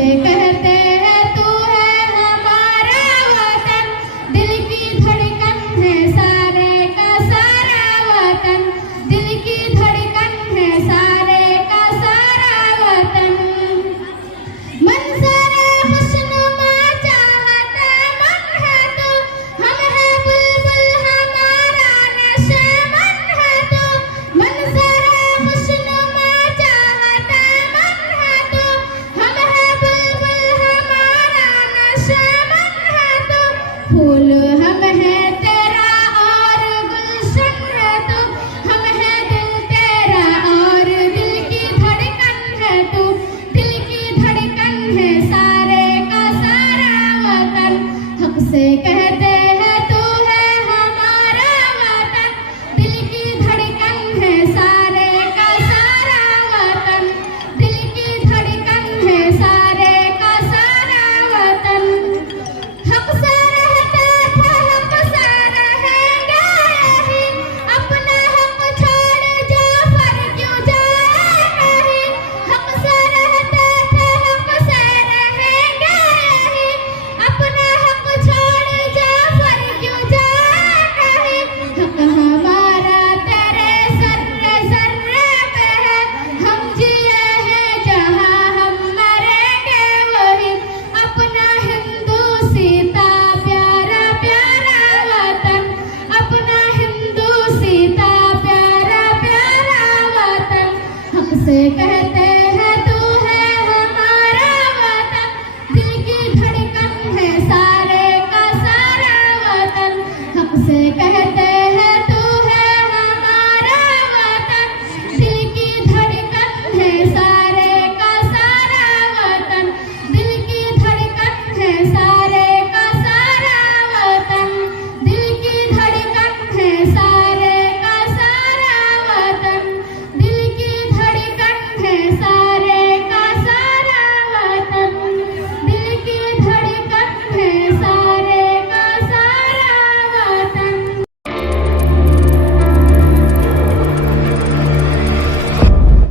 तुझसे कहते हैं तू है हमारा वतन, दिल की धड़कन है सारे का सारा वतन, दिल की धड़कन है सारे का सारा वतन। मंज़र खुशनुमा चाहता मन है तू, हम है बुलबुल हमारा नशेमन है तू। मंज़र खुशनुमा चाहता मन है तू, हम है बुलबुल हमारा नशेमन है तू। फूल